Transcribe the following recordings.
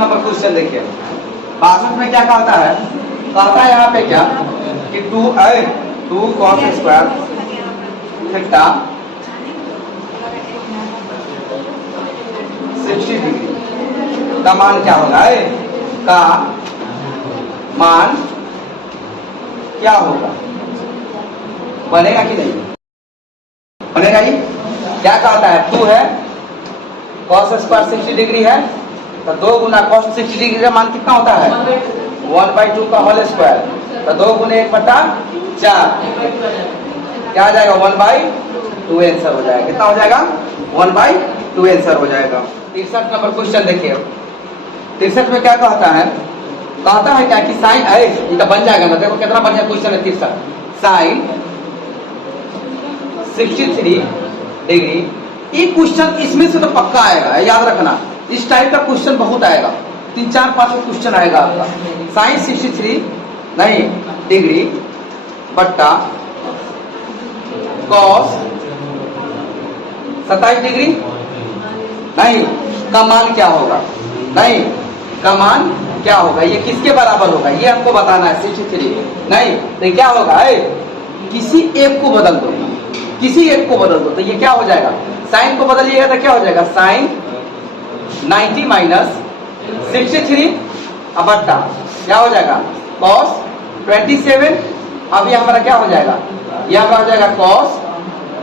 Number question देखिए 62 में क्या कहता है, कहता है यहाँ पे क्या कि 2 cos स्क्वायर थीटा 60 डिग्री का मान क्या होगा, का मान क्या होगा, बनेगा कि नहीं बनेगा? ये क्या कहता है, 2 है cos स्क्वायर 60 डिग्री है तो 2 गुना cos 60 डिग्री का मान कितना होता है 1/2 का होल स्क्वायर, तो 2 गुने 1/4 क्या आ जाएगा 1/2 आंसर हो जाएगा। कितना हो जाएगा 1/2 आंसर हो जाएगा। 63 नंबर क्वेश्चन देखिए 63 में क्या कहता है, कहता है क्या कि साइन ये तो बन जाएगा ना, देखो कितना बढ़िया क्वेश्चन है 63। साइन 63 डिग्री, ये क्वेश्चन इसमें से तो पक्का आएगा, याद रखना इस टाइप का क्वेश्चन बहुत आएगा, 3-4-5 क्वेश्चन आएगा आपका। साइन 63 नहीं डिग्री बट्टा कॉस 27 डिग्री नहीं का मान क्या होगा, नहीं का मान क्या होगा, ये किसके बराबर होगा ये हमको बताना है। 63 नहीं तो क्या होगा, किसी एक को बदल दो, किसी एक को बदल दो तो ये क्या हो जाएगा, साइन को बदलिएगा तो क्या हो जाएगा साइन 90 माइनस 63 अब बट्टा क्या हो जाएगा cos 27। अब ये हमारा क्या हो जाएगा, ये हमारा हो जाएगा cos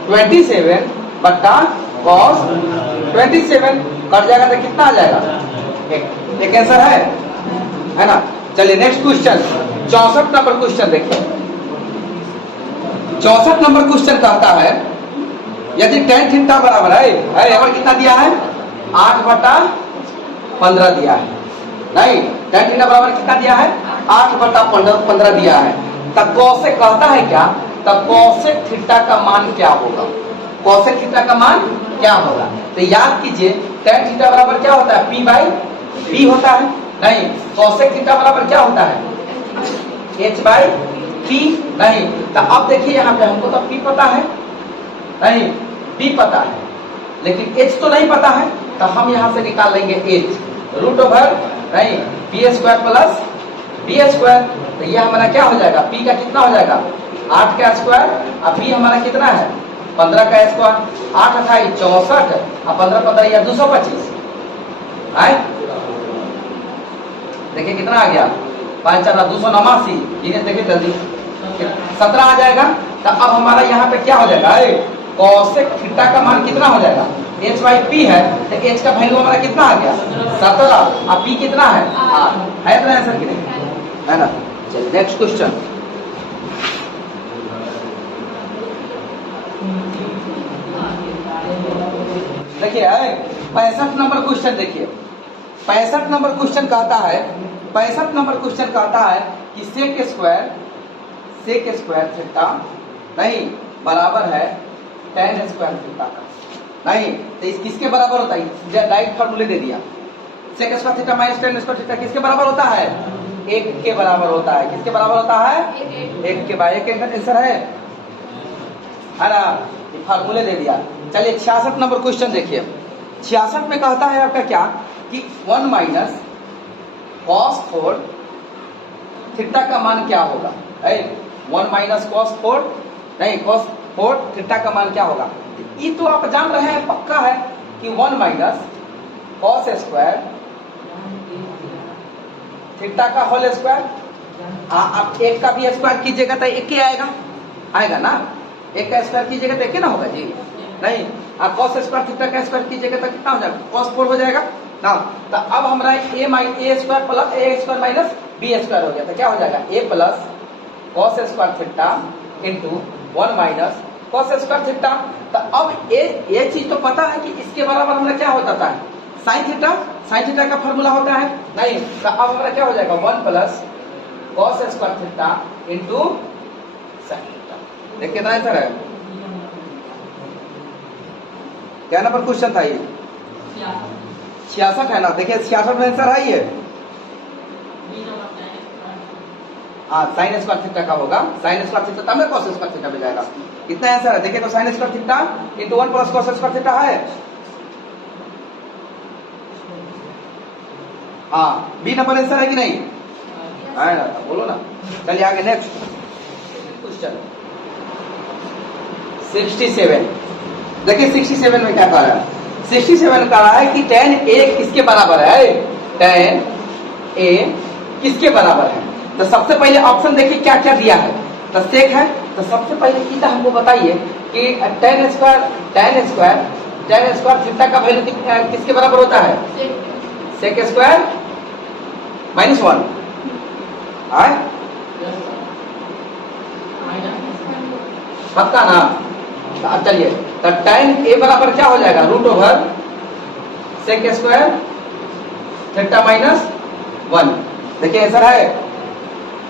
27 बट्टा cos 27 कट जाएगा तो कितना आ जाएगा, एक आंसर है ना। चलिए नेक्स्ट क्वेश्चन 64 नंबर क्वेश्चन देखिए। 64 नंबर क्वेश्चन कहता है यदि tan थीटा बराबर है और कितना दिया है 8/15 दिया है, नहीं tan थीटा बराबर कितना दिया है 8/15 दिया है, तब कोसेक कहता है क्या, तब कोसेक थीटा का मान क्या होगा, कोसेक थीटा का मान क्या होगा। तो याद कीजिए tan थीटा बराबर क्या होता है p/b होता है, नहीं कोसेक थीटा बराबर क्या होता है h/p, नहीं तो अब देखिए यहाँ पे हमको तो p पता है, नहीं p पता है लेकिन h तो नहीं पता है, तो हम यहाँ से निकाल लेंगे h √, नहीं p² प्लस b², तो ये हमारा क्या हो जाएगा p का कितना हो जाएगा 8 का स्क्वायर और p हमारा कितना है 15 का स्क्वायर, 8 28 64 और 15 15 या 225 है, देखिए कितना आ गया 5 4 289, इन्हें देखिए जल्दी 17 आ जाएगा। तो अब हमारा यहाँ पे क्या हो जाएगा कोसेक थीटा का मान कितना हो जाएगा h/p है, तो h का वैल्यू हमारा कितना आ गया 17 और p कितना है 8 है ना आंसर की नहीं है ना। चलिए नेक्स्ट क्वेश्चन देखिए 65 नंबर क्वेश्चन देखिए 65 नंबर क्वेश्चन कहता है 65 नंबर क्वेश्चन कहता है कि सेक स्क्वायर थीटा नहीं बराबर है tan स्क्वायर थीटा का, नहीं तो इस किसके बराबर होता है, डायरेक्ट फॉर्मूले दे दिया, sec square theta minus tan square theta किसके बराबर होता है 1 के बराबर होता है, किसके बराबर होता है 1 के बराबर, 1 के आंसर है ना, फार्मूले दे दिया। चलिए 66 नंबर क्वेश्चन देखिए 66 में कहता है आपका क्या कि 1 माइनस cos 4 थीटा का मान क्या होगा, 1 माइनस cos 4 नहीं cos 4 थीटा का मान क्या होगा, ये तो आप जान रहे हैं पक्का है कि 1 माइनस cos स्क्वायर थीटा का होल स्क्वायर, आप 1 का भी स्क्वायर कीजिएगा तो 1 ही आएगा ना, 1 का स्क्वायर कीजिएगा तो 1 ही ना होगा जी, नहीं आप cos स्क्वायर थीटा का स्क्वायर कीजिएगा तो कितना हो जाएगा cos 4 हो जाएगा ना। तो अब हमारा a square plus a square minus b square हो गया, तो क्या हो जाएगा a plus cos square theta into 1 minus cos square theta. तो अब ये चीज तो पता है कि इसके बराबर हमारा क्या होता था साइन थीटा का फॉर्मूला होता है, नहीं तो अब हमारा क्या हो जाएगा 1 plus cos square theta into sine theta. देखिए कितना आंसर है, क्या नंबर क्वेश्चन था ये 66 है ना, देखिए 66 में आंसर है ये साइन स्क्वायर थीटा का होगा, साइन स्क्वायर थीटा तब में cos स्क्वायर थीटा में जाएगा, कितना आंसर है देखिए, तो sine square theta into 1 plus cos square theta है हाँ, बी नंबर आंसर है कि नहीं? है ना, तो बोलो ना। चलिए आगे नेक्स्ट क्वेश्चन 67। देखिए 67 में क्या कह रहा है? 67 कह रहा है कि tan a किसके बराबर है? tan a किसके बराबर है? तो सबसे पहले ऑप्शन देखिए क्या क्या दिया है। तो सेक है, तो सबसे पहले सीधा हमको बताइए कि tan स्क्वायर थीटा का वैल्यू किसके बराबर होता है? सेक स्क्वायर -1 है पक्का ना? चलिए, तो tan a बराबर क्या हो जाएगा? √ओवर सेक स्क्वायर थीटा -1। देखिए आंसर है?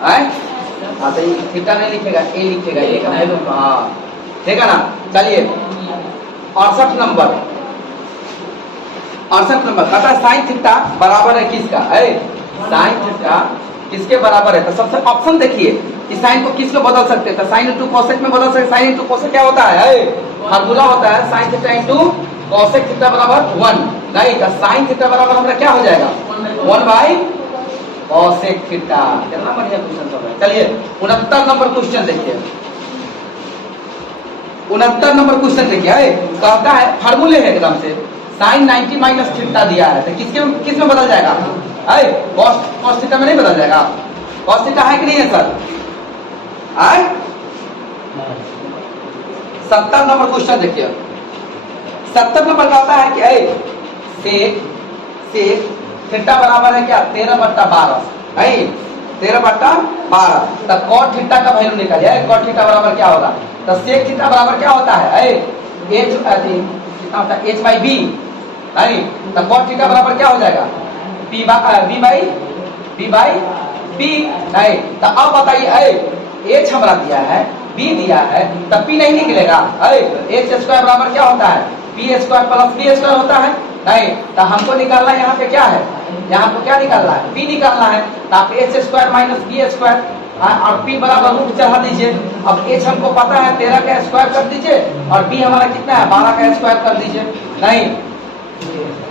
हाँ, तो थीटा नहीं लिखेगा, ए लिखेगा, ए का वैल्यू। हाँ ठीक है ना। चलिए 68 नंबर कहता है साइन थीटा बराबर है किसका? साइन थीटा किसके बराबर है? तो सबसे ऑप्शन देखिए कि साइन को किसको बदल सकते हैं। तो साइन इंटू कोसेक में बदल सकते। साइन इंटू कोसेक क्या होता है? फार्मूला होता है sine theta into cosec theta बराबर 1। नहीं, तो साइन थीटा बराबर हमारा क्या हो जाएगा? 1/कोसेक थीटा। कितना बढ़िया क्वेश्चन सब है। चलिए 69 नंबर क्वेश्चन देखिए। 69 नंबर क्वेश्चन देखिए, कहता है फार्मूले है एकदम से साइन 90 माइनस थीटा दिया है। तो किस में बदल जाएगा? कॉस थीटा में नहीं बदल जाएगा? कॉस थीटा है कि नहीं है सर? 70 नंबर क्वेश्चन देखिए। 70 नंबर कहता है कि सेक थीटा बराबर है क्या? 13/12 है। 13/12। तो कॉट थीटा का वैल्यू निकल जाए। कॉट थीटा बराबर क्या होगा? तो सेक थीटा बराबर क्या होता है? कितना होता है? h/b है। तो कॉट थीटा बराबर क्या हो जाएगा? b/p है। तो अब बताइए h हमारा दिया है, b दिया है, तब p नहीं निकलेगा। h स्क्वायर बराबर क्या होता है? p square plus b square होता है। नहीं, तो हमको निकालना है यहाँ पे क्या है? यहाँ पे क्या निकालना है? p निकालना है। तो आप h square minus b square और p बराबर रूट चढ़ा दीजिए। अब h हमको पता है 13 का स्क्वायर कर दीजिए और b हमारा कितना है? 12 का स्क्वायर कर दीजिए। नहीं,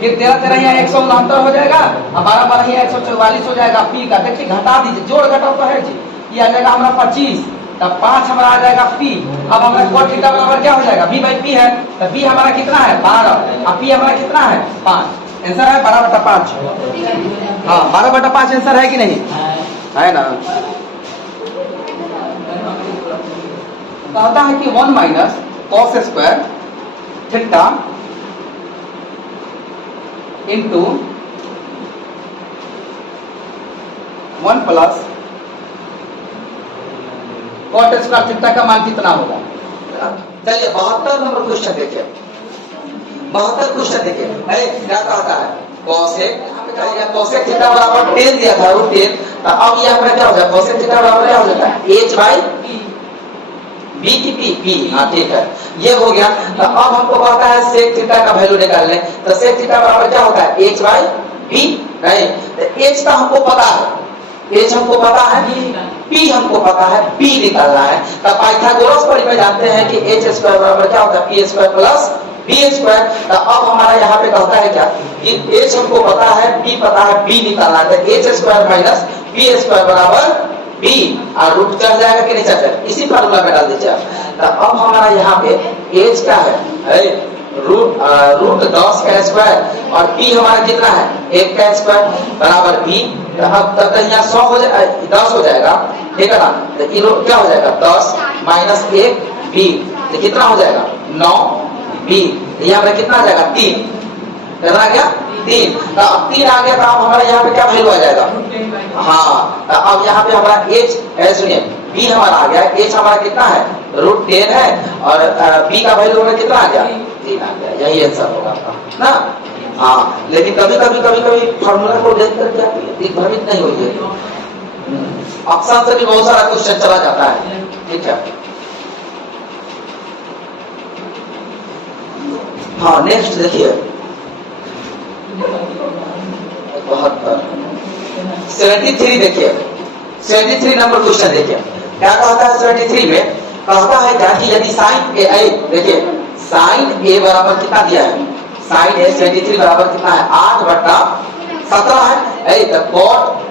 फिर 13 यहाँ 169 हो जाएगा और 12 यहाँ 144 हो जाएगा। p का देखिए घटा दीजिए, जोड़ घटाओ तो है जी। ये आ जाएगा हमारा 25, तब 5 हमारा आ जाएगा p। अब हमारा cos थीटा बराबर क्या हो जाएगा? b/p है। तो b हमारा कितना है? 12 और p हमारा कितना है? 5। आंसर है 12/5। हाँ, 12/5 आंसर है कि नहीं? है ना। कहता है कि 1 minus cos square theta into 1 plus cot square theta का मान कितना होगा? चलिए 72 नंबर क्वेश्चन देखिए। 72 क्वेश्चन देखिए, क्या कहता है? कोसेक थीटा बराबर 10 दिया था, √10। अब ये हमारा क्या हो जाएगा? कोसेक थीटा बराबर क्या हो जाता है? h/b की p। हाँ ठीक है, ये हो गया। तो अब हमको कहता है सेक थीटा का वैल्यू निकालने। तो सेक थीटा बराबर क्या होता है? h/b। नहीं, तो h का हमको पता है, h हमको पता है, p हमको पता है, p निकालना है। तो पाइथागोरस परिमेय जानते हैं कि h स्क्वायर बराबर क्या होता है? p square plus b square. तो अब हमारा यहाँ पे कहता है क्या कि h हमको पता है, p पता है, b निकालना है। तो h square minus p square बराबर b और रूट चढ़ जाएगा कि नहीं चढ़ जाएगा? इसी फार्मूला में डाल दीजिए। तो अब हमारा यहाँ पे h क्या है? रूट 10 का स्क्वायर और p हमारा कितना है? 1 का स्क्वायर बराबर b। अब तब तक यहाँ 100 हो जाए 10 हो जाएगा, ठीक है ना। तो ये क्या हो जाएगा? 10 माइनस 1 b, तो कितना हो जाएगा? 9 b। यहाँ पे कितना आ जाएगा? 3। कितना आ गया? 3। तो अब 3 आ गया। तो अब हमारा यहाँ पे क्या वैल्यू आ जाएगा? हाँ, तो अब यहाँ पे हमारा h सुनिए, b हमारा आ गया, h हमारा कितना है? √10 है और b का वैल्यू हमारा कितना आ गया? 3 आ गया। यही आंसर होगा आपका ना। हाँ, लेकिन कभी फार्मूला को देख कर क्या भ्रमित नहीं होइए। ऑप्शन से भी बहुत सारा क्वेश्चन चला जाता है, ठीक है। हाँ, नेक्स्ट देखिए 73 देखिए। 73 नंबर क्वेश्चन देखिए, क्या कहता है? 73 में कहता है क्या कि यदि साइन ए, देखिए साइन ए बराबर कितना दिया है? साइन ए 73 बराबर कितना है? 8/17 है। तो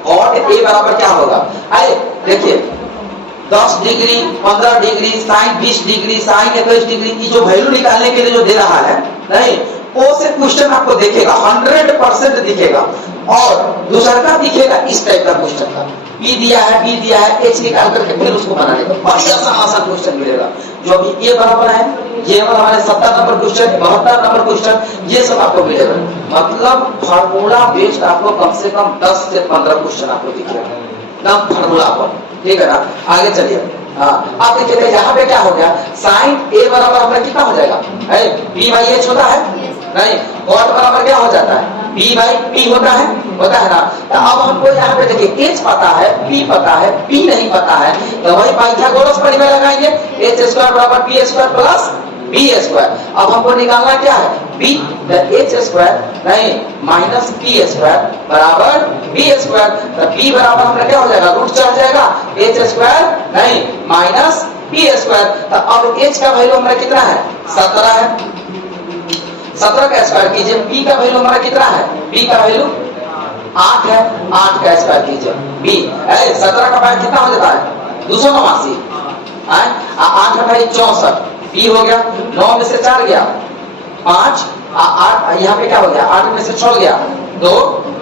कॉट ए बराबर क्या होगा? देखिए 10 degree, 15 degree, sine 20 degree, sine 21 degree की जो वैल्यू निकालने के लिए जो दे रहा है, नहीं वो से क्वेश्चन आपको देखेगा 100% दिखेगा। और दूसरा का दिखेगा इस टाइप का क्वेश्चन का, बी दिया है, बी दिया है, एच निकाल करके फिर उसको बनाने का बड़ी आसान क्वेश्चन मिलेगा। जो अभी ए बराबर है, ये बराबर है 70 नंबर क्वेश्चन, 72 नंबर क्वेश्चन, ये सब आपको मिलेगा। मतलब फार्मूला बेस्ड आपको कम से कम 10 से 15 क्वेश्चन आपको दिखेगा कम फार्मूला पर, ठीक है ना। आगे चलिए। हाँ, आप देखिए यहाँ पे क्या हो गया, साइन ए बराबर अपना कितना हो जाएगा? बी बाई एच होता है, नहीं कॉट बराबर क्या हो जाता है? बी बाई पी होता है ना। तो अब हमको यहाँ पे देखिए एच पता है, पी पता है, पी नहीं पता है, तो वही पाइथागोरस प्रमेय लगाएंगे, एच स्क्वायर बराबर P square plus B square. अब हमको निकालना क्या है? बी एच स्क्वायर नहीं माइनस पी स्क्वायर बराबर बी स्क्वायर। तो बी बराबर हमारा क्या हो जाएगा? रूट चल जाएगा, एच स्क्वायर नहीं माइनस पी स्क्वायर। तो अब एच का वैल्यू हमारा कितना है? 17 है, 17 का स्क्वायर कीजिए। पी का वैल्यू हमारा कितना है? पी का वैल्यू 8 है, 8 का स्क्वायर कीजिए। बी 17 का वैल्यू कितना हो जाता है? 289। 8 का भाई 64, बी हो गया 9 में से 4 गया 5, 8 यहाँ पे क्या हो गया? 8 में से 6 गया 2,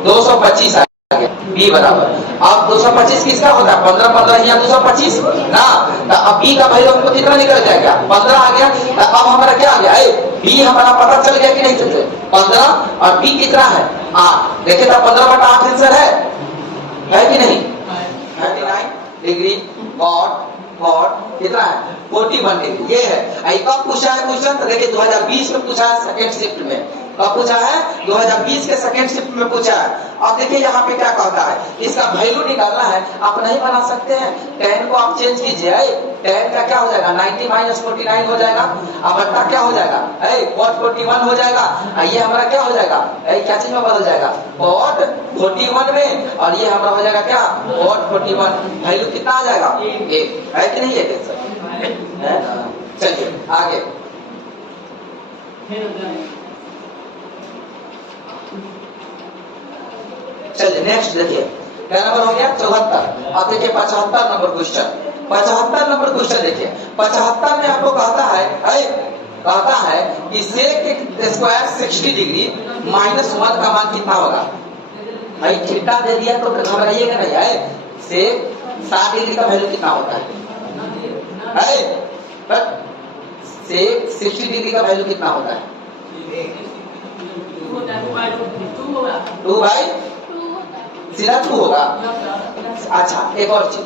225 आ गया बी बराबर। अब 225 किसका होता है? 15 15 यहाँ 225 ना। तो अब बी का वैल्यू हमको कितना निकल जाएगा? 15 आ गया। तो अब हमारा क्या आ गया? बी हमारा पता चल गया कि नहीं चल? 15 और बी कितना है? 8। देखिए तो 15/8 आंसर है कि नहीं? 39 डिग्री कॉट कितना है? 41 डिग्री। ये है। कब पूछा है क्वेश्चन? तो देखिए 2020 में पूछा है, सेकंड शिफ्ट में। कब पूछा है? 2020 के सेकंड शिफ्ट में पूछा है। अब देखिए यहाँ पे क्या कहता है, इसका वैल्यू निकालना है। आप नहीं बना सकते हैं, 10 को आप चेंज कीजिए। 10 का क्या हो जाएगा? 90 माइनस 49 हो जाएगा। अब अट्ठा क्या हो जाएगा? कॉट 41 हो जाएगा। ये हमारा क्या हो जाएगा? क्या चीज में बदल जाएगा? कॉट 41 में, और ये हमारा हो जाएगा क्या? कॉट 41। वैल्यू कितना आ जाएगा? 1 है कि नहीं? है चलिए आगे। चलिए नेक्स्ट देखिए, क्या नंबर हो गया? 74। अब देखिए 75 नंबर क्वेश्चन। 75 नंबर क्वेश्चन देखिए, 75 में आपको कहता है कि सेक स्क्वायर 60 डिग्री -1 का मान कितना होगा? भाई थीटा दे दिया तो घबराइएगा नहीं है। सेक 60 डिग्री का वैल्यू कितना होता है? सेक 60 डिग्री का वैल्यू कितना होता है? 2 बाई सीधा 2 होगा। अच्छा एक और चीज,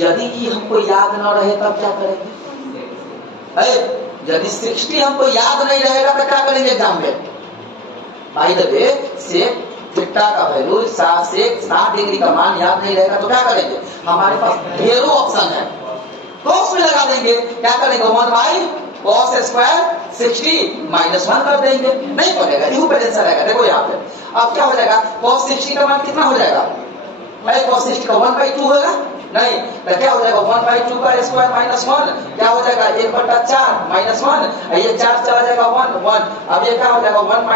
यदि ये हमको याद न रहे तब क्या करेंगे? यदि 60 हमको याद नहीं रहेगा तो क्या करेंगे एग्जाम में? भाई वे सेक थीटा का वैल्यू सेक 60 डिग्री का मान याद नहीं रहेगा तो क्या करेंगे? हमारे पास ढेरों ऑप्शन है, तो उसमें लगा देंगे। क्या करेंगे? 1 बाई cos स्क्वायर 60 -1 कर देंगे। नहीं पड़ेगा, यू पे आंसर आएगा। देखो यहाँ पे अब क्या हो जाएगा? cos 60 का मान कितना हो जाएगा? भाई cos 60 का 1/2 होगा नहीं, तो क्या हो जाएगा? 1/2 का स्क्वायर -1 क्या हो जाएगा? 1/4 -1, ये 4 चला जाएगा 1। अब ये क्या हो जाएगा? 1 -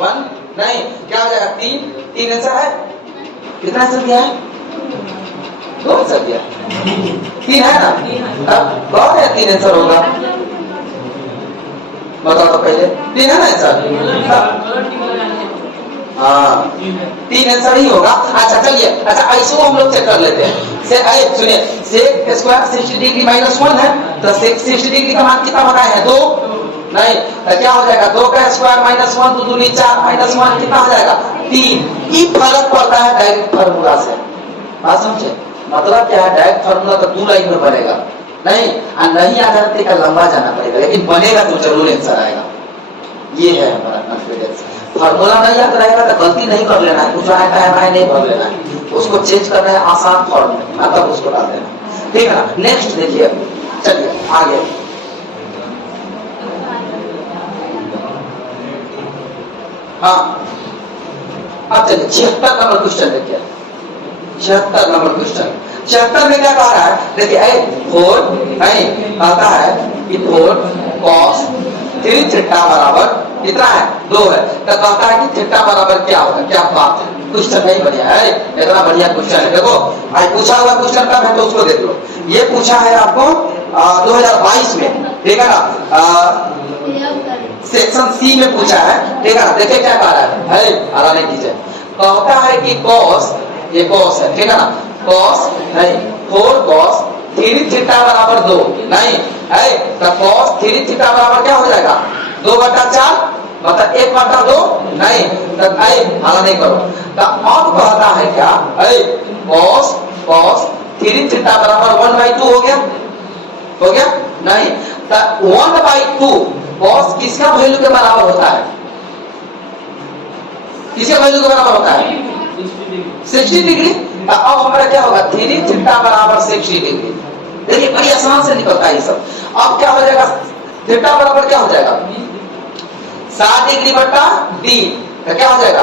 1 नहीं क्या हो जाएगा? 3 आंसर है। कितना आंसर दिया है? 2 आंसर दिया, 3 है ना? कौन है 3 आंसर होगा? बताओ तो पहले। 3 है ना आंसर? हाँ 3 आंसर ही होगा। अच्छा चलिए, अच्छा ऐसे हम लोग चेक कर लेते हैं। सुनिए, सेक स्क्वायर 60 डिग्री -1 है, तो सेक 60 डिग्री का मान कितना बताए हैं? 2 नहीं, तो क्या हो जाएगा? 2 का स्क्वायर -1 2 दूनी 4 -1 कितना हो जाएगा? 3। ये फर्क पड़ता है डायरेक्ट फार्मूला से। बात समझे? मतलब क्या है? डायरेक्ट फार्मूला तो 2 लाइन में बनेगा नहीं, नहीं आ जाते का लंबा जाना पड़ेगा, लेकिन बनेगा तो जरूर आंसर आएगा। ये है हमारा कॉन्फिडेंस। फार्मूला नहीं याद रहेगा तो गलती नहीं कर लेना है, कुछ आता है नहीं कर लेना है, उसको चेंज करना है आसान फॉर्म में, मतलब उसको डाल देना। ठीक है ना? नेक्स्ट देखिए, चलिए आगे। हाँ अब चलिए 76 नंबर क्वेश्चन देखिए। 76 नंबर क्वेश्चन। 76 में क्या कह रहा है? देखिए 4 नहीं कहता है कि 4 cos 3 थीटा बराबर कितना है? 2 है। तो कहता है कि थीटा बराबर क्या होगा? क्या बात है? क्वेश्चन नहीं बढ़िया है, इतना बढ़िया क्वेश्चन है। देखो आज पूछा हुआ क्वेश्चन कब है तो उसको देख लो। ये पूछा है आपको 2022 में, ठीक है ना, सेक्शन सी में पूछा है, ठीक है ना। देखिए क्या कह रहा है, आरा नहीं कीजिए। कहता है कि कॉस, ये कॉस है, ठीक है ना, कॉस नहीं 4 कॉस 3 थीटा बराबर 2 नहीं है, तो कॉस 3 थीटा बराबर क्या हो जाएगा 2/4, मतलब 1/2 नहीं, तो हाला नहीं करो। तो अब कहता है क्या, कॉस कॉस 3 थीटा बराबर 1/2 हो गया, हो गया नहीं, तो 1/2 कॉस किसका वैल्यू के बराबर होता है, किसके वैल्यू के बराबर होता है 60 डिग्री। तो अब हमारा क्या होगा 3 थीटा बराबर 60 डिग्री। देखिए बड़ी आसान से निकलता है ये सब। अब क्या हो जाएगा, थीटा बराबर क्या हो जाएगा 60 डिग्री बटा 3, तो क्या हो जाएगा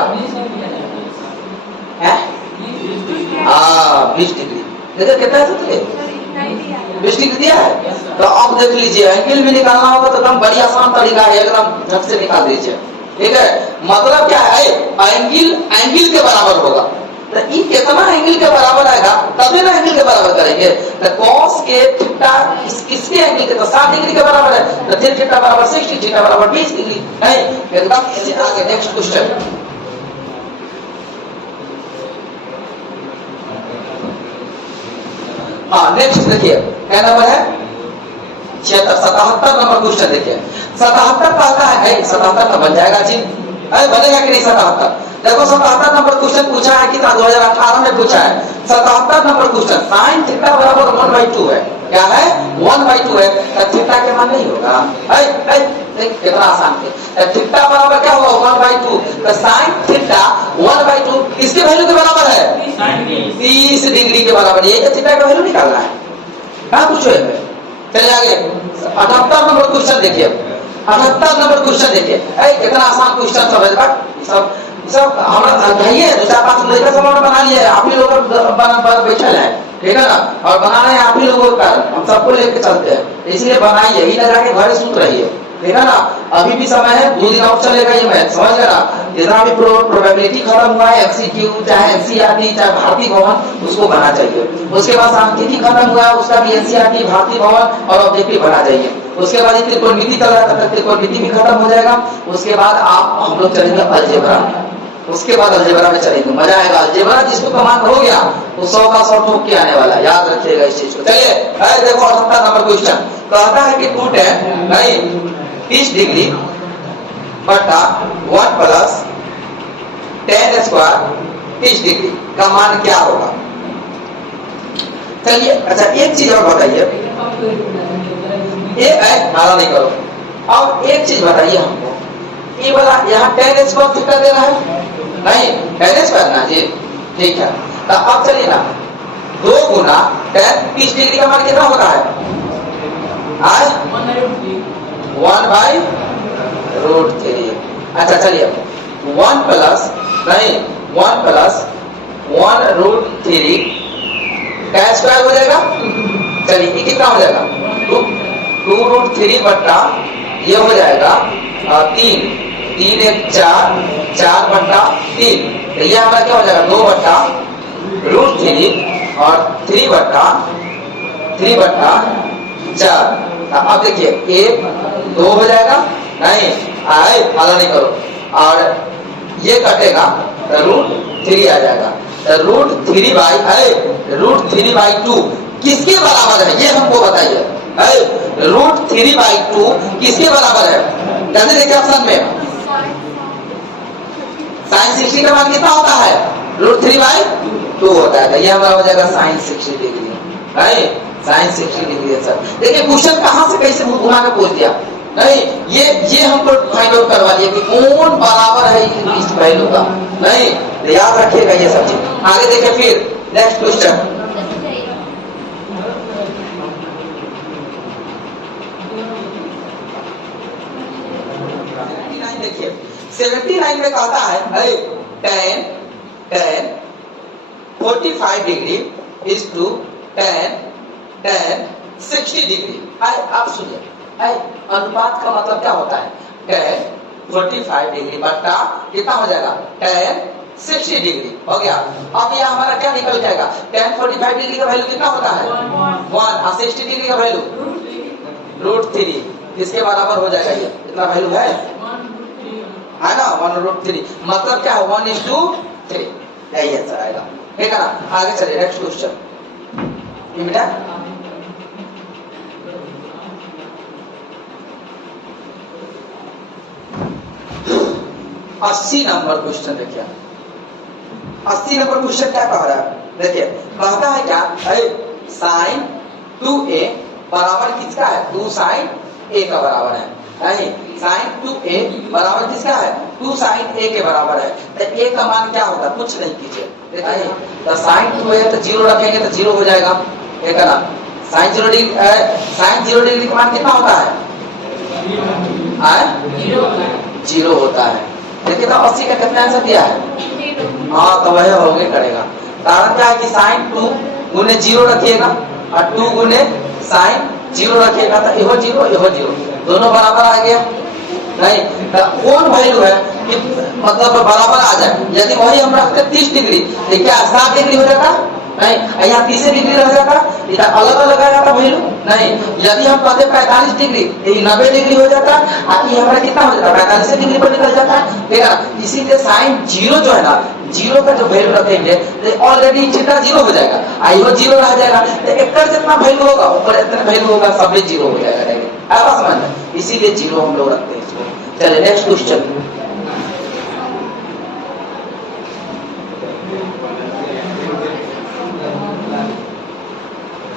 20 डिग्री। देखिए कितना है तो 20 डिग्री दिया है। तो अब देख लीजिए एंगल भी निकालना होगा तो एकदम बड़ी आसान तरीका है, एकदम झट से निकाल दीजिए, ठीक है। मतलब क्या है, एंगल के बराबर होगा, तो ये कितना एंगल के बराबर आएगा तभी ना एंगल के बराबर करेंगे। तो कॉस के थीटा इसके एंगल के तो 60 डिग्री के बराबर है, तो 3 थीटा बराबर 60, थीटा बराबर 20 डिग्री है, एकदम इसी तरह के। नेक्स्ट क्वेश्चन, हाँ नेक्स्ट देखिए क्या नंबर है 77 नंबर क्वेश्चन देखिए। 77 कहता है 77 तो बन जाएगा जी, बनेगा कि नहीं 77। देखो 77 नंबर क्वेश्चन पूछा है कि 2018 में पूछा है। 77 नंबर क्वेश्चन साइन थीटा बराबर 1/2 है, क्या है 1/2 है, तो थीटा के मान नहीं होगा, कितना आसान है। थीटा बराबर क्या होगा 1/2, तो साइन थीटा 1/2 किसके वैल्यू के बराबर है 30 डिग्री के बराबर। ये तो थीटा का वैल्यू निकालना है, क्या पूछो है। चलिए आगे 78 नंबर क्वेश्चन देखिए। 78 नंबर क्वेश्चन देखिए, कितना आसान क्वेश्चन सब है, सब सब हमारा कहिए 2-4-5 लड़का सब बना लिए, आप ही लोग बैठल है, ठीक है ना, और बना रहे हैं आप ही लोगों का, हम सबको लेके चलते हैं, इसलिए बनाइए, यही लगा के घर सूत रहिए, ठीक है ना। अभी भी समय है, 2 दिन और चलेगा ये मैच, समझ गया ना। जितना भी प्रोबेबिलिटी खत्म हुआ है, MCQ चाहे NCERT चाहे भारतीय भवन, उसको बना चाहिए। उसके बाद सांख्यिकी खत्म हुआ है, उसका भी NCERT भारतीय भवन और ऑब्जेक्टिव बना चाहिए। उसके बाद त्रिकोणमिति चल रहा है, त्रिकोणमिति भी खत्म हो जाएगा। उसके बाद आप हम लोग चलेंगे अलजेब्रा, उसके बाद अलजेब्रा में चलेंगे, मजा आएगा। अलजेब्रा जिसको कमांड हो गया वो 100 का 100 ठोक के आने वाला है, याद रखिएगा इस चीज को। चलिए देखो 78 नंबर क्वेश्चन कहता है कि 2 tan नहीं 30 डिग्री बटा 1 प्लस tan स्क्वायर 30 डिग्री का मान क्या होगा। चलिए अच्छा एक चीज और बताइए, ये मारा नहीं करो, और एक चीज बताइए हमको, ये वाला यहाँ tan स्क्वायर थीटा दे रहा है नहीं, tan स्क्वायर ना जी, ठीक है। तो अब चलिए ना 2 गुना tan 30 डिग्री का मान कितना होता है आज 1/√3। अच्छा चलिए 1 प्लस नहीं 1 प्लस 1√3 का स्क्वायर हो जाएगा। चलिए ये कितना हो जाएगा 2√3 बट्टा ये हो जाएगा 3 3 1 4 4 बट्टा 3, तो ये हमारा क्या हो जाएगा 2/√3 और 3/4। अब देखिए 1 2 हो जाएगा नहीं, आधा नहीं करो, और ये कटेगा तो √3 आ जाएगा। तो √3/2 किसके बराबर है ये हमको बताइए, √3/2 किसके बराबर है, जल्दी देखिए ऑप्शन में। साइन 60 का मान कितना होता है √3/2 होता है, तो ये हमारा हो जाएगा साइन 60 डिग्री, साइन 60 डिग्री है सर। देखिए क्वेश्चन कहां से कैसे घुमा के पूछ दिया, नहीं ये हमको फाइंड आउट करवा दिया कि कौन बराबर है इस वैल्यू का, नहीं तो याद रखिएगा ये सब चीज। आगे देखिए फिर नेक्स्ट क्वेश्चन, देखिए 79 में कहता है tan 45 degree is to tan 60 degree. आप सुनिए, अनुपात का मतलब क्या होता है, tan 45 डिग्री बट्टा कितना हो जाएगा tan 60 डिग्री हो गया। अब ये हमारा क्या निकल जाएगा, tan 45 डिग्री का वैल्यू कितना होता है 1 और 60 डिग्री का वैल्यू √3, किसके बराबर हो जाएगा, ये इतना वैल्यू है ना 1√3, मतलब क्या है 1:3, यही आंसर आएगा। ठीक है ना। आगे चलिए नेक्स्ट क्वेश्चन। ये बेटा 80 नंबर क्वेश्चन देखिए। 80 नंबर क्वेश्चन क्या कह रहा है, देखिए कहता है क्या, sin 2a बराबर किसका है, 2 sin a का बराबर है, नहीं sin 2a बराबर किसका है, 2 sin a के बराबर है। तो a का मान क्या होता है, कुछ नहीं कीजिए, देखिए तो sin 2a तो 0 रखेंगे तो 0 हो जाएगा, एक है ना। sin 0 डिग्री का मान कितना होता है, 0 होता है। देखिए तो 80 का कितना आंसर दिया है, हाँ तो वह हो गया करेगा। कारण क्या है कि sin 2 गुने 0 रखिएगा और 2 गुने sin 0 रखिएगा तो यहो 0 दोनों बराबर आ गया। नहीं तो कौन वैल्यू है कि मतलब बराबर आ जाए, यदि वही हम रखते 30 डिग्री तो क्या 7 डिग्री हो जाता, नहीं यहाँ 30 डिग्री रह जाता, इधर अलग अलग आ जाता वैल्यू, नहीं यदि हम कहते 45 डिग्री तो 90 डिग्री हो जाता, ये हमारा कितना हो जाता 45 डिग्री पर निकल जाता, ठीक है ना। इसीलिए sin 0 जो है ना, 0 का जो वैल्यू रखेंगे तो ऑलरेडी जितना 0 हो जाएगा, वो 0 रह जाएगा, तो एक जितना वैल्यू होगा ऊपर इतना वैल्यू होगा, सब 0 हो जाएगा, आप समझ, इसीलिए 0 हम लोग रखते हैं इसको। चलिए नेक्स्ट क्वेश्चन।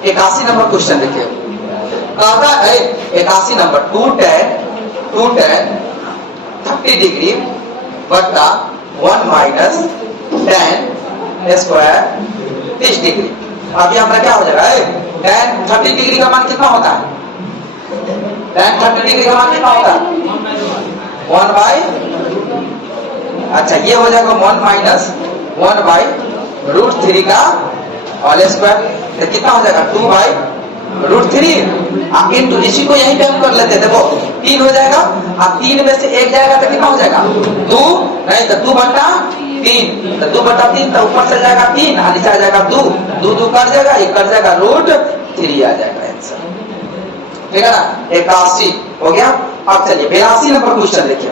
इक्यासी नंबर क्वेश्चन देखिए, कहता है 81 नंबर 2 tan 30 डिग्री बटा 1 माइनस tan स्क्वायर 30 डिग्री। अभी हमारा क्या हो जाएगा, tan 30 डिग्री का मान कितना होता है, tan 30 डिग्री का मान कितना होता है 1 बाई, अच्छा ये हो जाएगा 1 माइनस 1 बाई √3 का होल स्क्वायर, तो कितना हो जाएगा 2 बाई √3 इंटू, इसी को यहीं पे हम कर लेते हैं, देखो 3 हो जाएगा, अब 3 में से 1 जाएगा तो कितना हो जाएगा 2, नहीं तो 2 बटा 3, तो 2 बटा 3 तो ऊपर से जाएगा 3 और नीचे आ जाएगा 2 कट जाएगा, ये कट जाएगा √3 आ जाएगा आंसर, ठीक है ना। 81 हो गया। अब चलिए 82 नंबर क्वेश्चन देखिए।